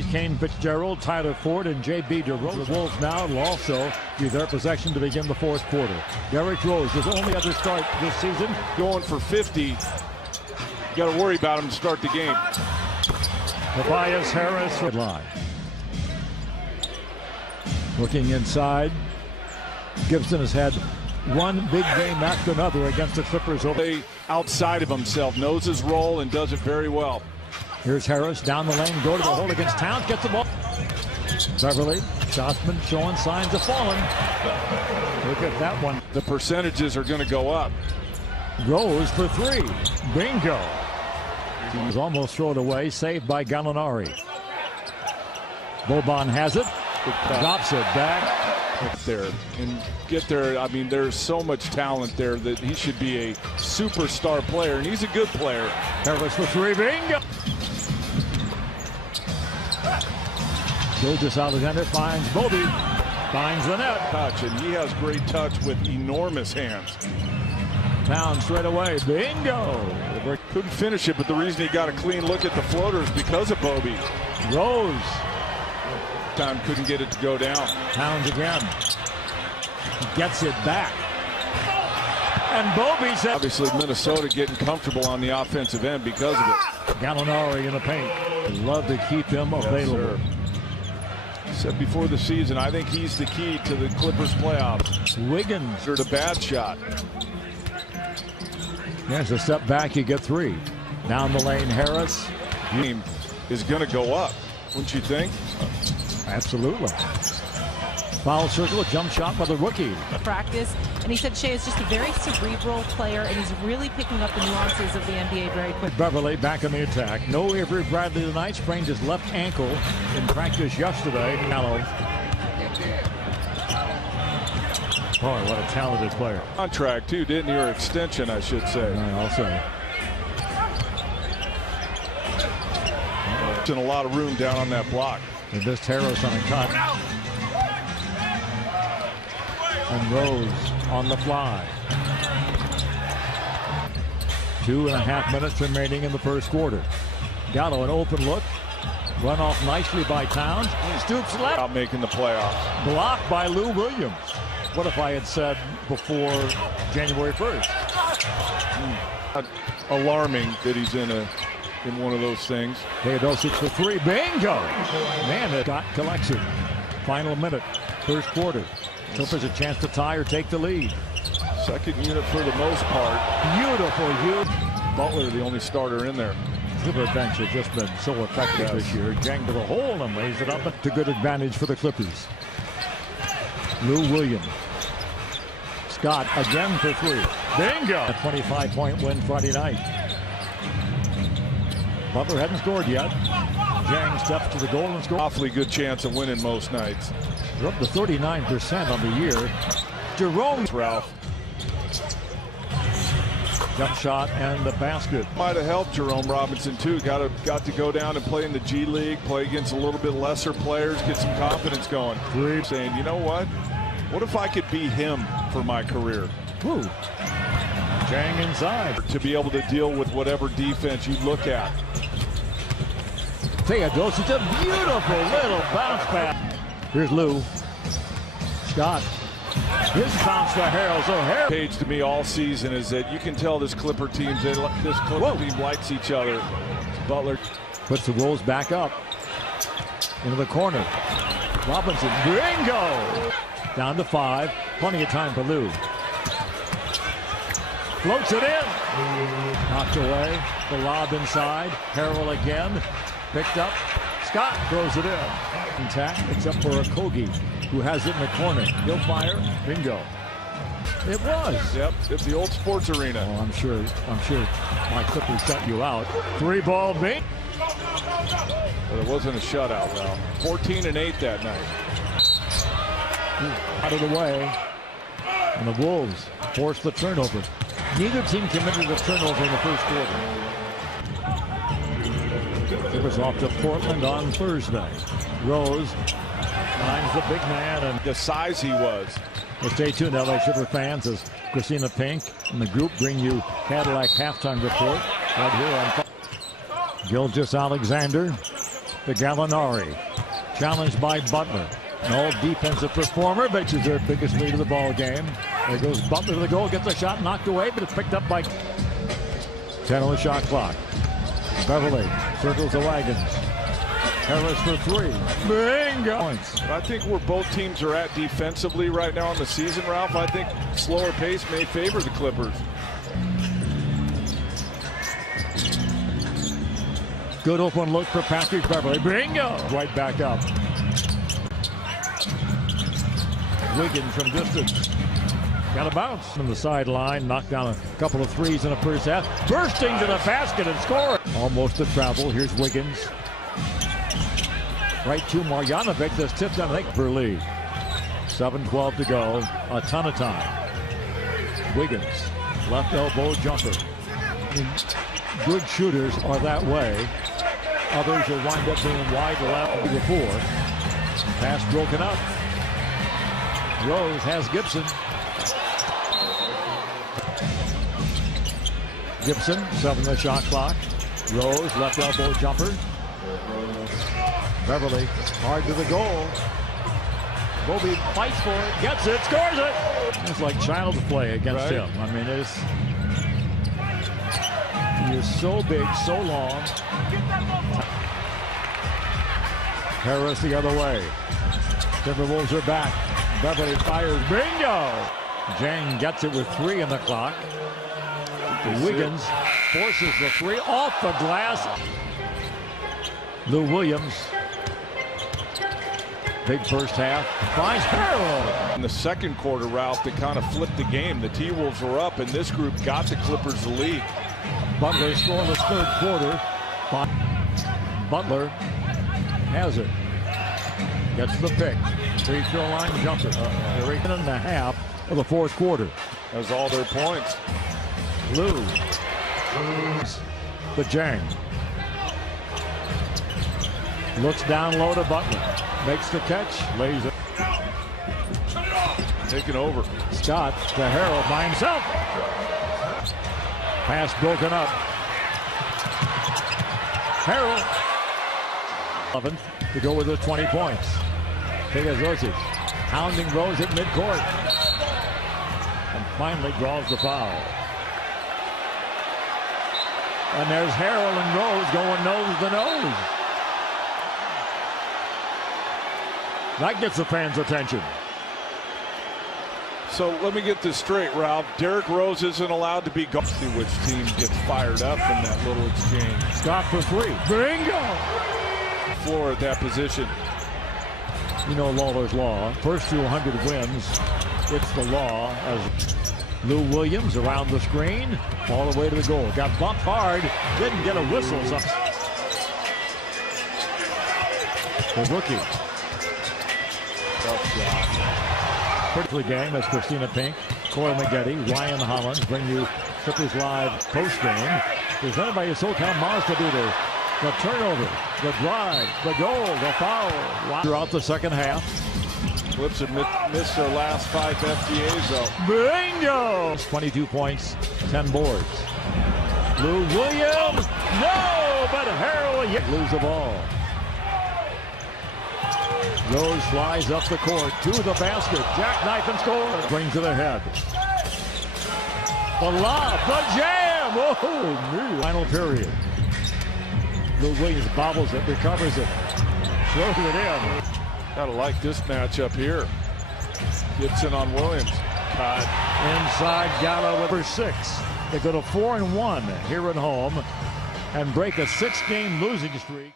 Rockies, Kane Fitzgerald, Tyler Ford, and J.B. DeRozan. The Wolves now will also be their possession to begin the fourth quarter. Derrick Rose, his only other start this season. Going for 50. You got to worry about him to start the game. Tobias Harris line. Looking inside. Gibson has had one big game after another against the Clippers. Outside of himself, knows his role and does it very well. Here's Harris down the lane, go to the hole against Towns, gets the ball. Beverly, Shotsman showing signs of falling. Look at that one. The percentages are going to go up. Rose for three. Bingo. He was almost thrown away, saved by Gallinari. Boban has it, drops it back. There and get there. I mean, there's so much talent there that he should be a superstar player, and he's a good player. Harris for three. Bingo. Gilgeous Alexander finds Bobby, finds the net. Touch, and he has great touch with enormous hands. Towns straight away. Bingo. Couldn't finish it, but the reason he got a clean look at the floater is because of Bobby. Rose. Time couldn't get it to go down. Towns again. He gets it back. And Bobby said. Obviously, Minnesota getting comfortable on the offensive end because of it. Gallinari in the paint. I'd love to keep him available. Yes, said before the season, I think he's the key to the Clippers playoffs. Wiggins. Or the bad shot. There's a step back, you get three. Down the lane, Harris. Game is going to go up, wouldn't you think? Absolutely. Foul circle, a jump shot by the rookie. Practice, and he said Shea is just a very cerebral player, and he's really picking up the nuances of the NBA very quickly. Beverly back in the attack. No Avery Bradley tonight. Sprained his left ankle in practice yesterday. Gallo. Boy, what a talented player. Contract too, didn't he? Or extension, I should say. Also. In a lot of room down on that block. And this Harris on a cut. And Rose on the fly. 2.5 minutes remaining in the first quarter. Gallo, an open look. Run off nicely by Towns. Stoops left. Out making the playoffs. Blocked by Lou Williams. What if I had said before January 1st? Alarming that he's in one of those things. Teodosic for three. Bingo! Man, it got collection. Final minute, first quarter. Clippers a chance to tie or take the lead. Second unit for the most part. Beautiful unit. Butler, the only starter in there. Clipper bench has just been so effective this year. Jang to the hole and lays it up to good advantage for the Clippers. Lou Williams. Scott again for three. Bingo! A 25-point win Friday night. Butler hadn't scored yet. Jang steps to the goal and scores. Awfully good chance of winning most nights. They're up to 39% on the year. Jerome. Ralph. Jump shot and the basket. Might have helped Jerome Robinson too. Got to go down and play in the G League, play against a little bit lesser players, get some confidence going. Three. Saying, you know what? What if I could be him for my career? Woo. Jang inside. To be able to deal with whatever defense you look at. Teodosic, a beautiful little bounce pass. Here's Lou. Scott. His bounce to Harrell. So Harrell. Page to me all season is that you can tell this Clipper team likes each other. Butler puts the Wolves back up into the corner. Robinson, bingo! Down to 5. Plenty of time for Lou. Floats it in. Knocked away. The lob inside. Harrell again. Picked up. Scott throws it in. Intact, except for Okogie, who has it in the corner. He'll fire. Bingo. It was. Yep, it's the old sports arena. Oh, I'm sure my Clippers shut you out. 3-ball beat. But it wasn't a shutout, Ralph. 14-8 that night. Out of the way. And the Wolves forced the turnover. Neither team committed a turnover in the first quarter. It was off to Portland on Thursday. Rose finds the big man and the size he was. Well, stay tuned, LA Clipper fans, as Christina Pink and the group bring you Cadillac halftime report right here on Gilgeous Alexander. to Gallinari. Challenged by Butler. An all-defensive performer, but is their biggest lead of the ball game. There goes Butler to the goal, gets a shot knocked away, but it's picked up by 10 on the shot clock. Beverly circles the wagons. Harris for three. Bingo! Points. I think where both teams are at defensively right now in the season, Ralph, I think slower pace may favor the Clippers. Good open look for Patrick Beverly. Bingo! Right back up. Wiggins from distance. Got a bounce from the sideline. Knocked down a couple of threes in the first half. Bursting to the basket and scoring. Almost a travel. Here's Wiggins. Right to Marjanovic. That's tipped on, I think, for lead. 7:12 to go. A ton of time. Wiggins. Left elbow jumper. Good shooters are that way. Others will wind up being wide left before. Pass broken up. Rose has Gibson. Gibson, 7 the shot clock. Rose, left elbow jumper. Beverly, hard to the goal. Bobby fights for it, gets it, scores it! It's like child's play against him. I mean, he is so big, so long. Harris the other way. Timberwolves are back. Beverly fires. Bingo! Jang gets it with 3 in the clock. Wiggins forces the 3 off the glass. Lou Williams. Big first half. Finds Harrell. In the second quarter, Ralph, they kind of flipped the game. The T-Wolves were up, and this group got the Clippers the lead. Butler scoreless third quarter. Butler has it. Gets the pick. Free throw line jumper. They're 8.5 of the fourth quarter. That was all their points. Lou. The Jang. Looks down low to Butler. Makes the catch. Lays it. Taking over. Scott to Harrell by himself. Pass broken up. Harrell. 11 to go with the 20 points. Pegasus hounding Rose at midcourt. And finally draws the foul. And there's Harrell and Rose going nose to nose. That gets the fans' attention. So let me get this straight, Ralph. Derrick Rose isn't allowed to be gone. See which team gets fired up in that little exchange. Scott for 3. Bingo! Floor at that position. You know Lawler's law. First to 100 wins. It's the law. As Lou Williams around the screen, all the way to the goal. Got bumped hard, didn't get a whistle. So the rookie. Tough shot. Pretty game as Christina Pink, Coyle Maggette, Ryan Hollins bring you Clippers Live post game. There's anybody at SoCal Mars to do this. The turnover, the drive, the goal, the foul. Wow. Throughout the second half. Clips have missed their last 5 FGAs though. Bingo! 22 points, 10 boards. Lou Williams, no, but Harrell yet lose the ball. Rose flies up the court to the basket. Jackknife and scores. Brings it ahead. The lob, the jam. Oh, final period. Lou Williams bobbles it, recovers it, throws it in. Gotta like this matchup here. Gibson on Williams. Cut. Inside Gallo number 6. They go to 4-1 here at home and break a 6-game losing streak.